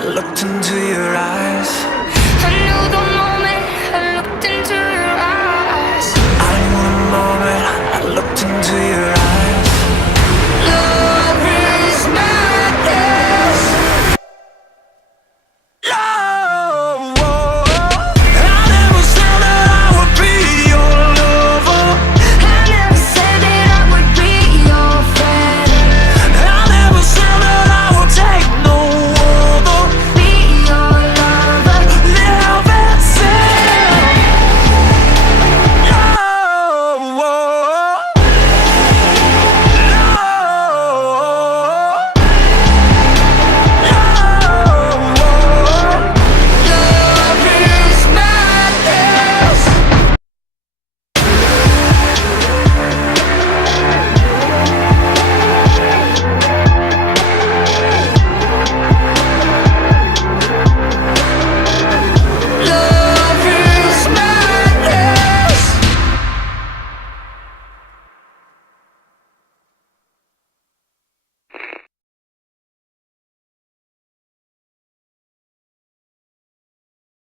I looked into your eyes. I knew the moment I looked into your eyes. I knew the moment I looked into your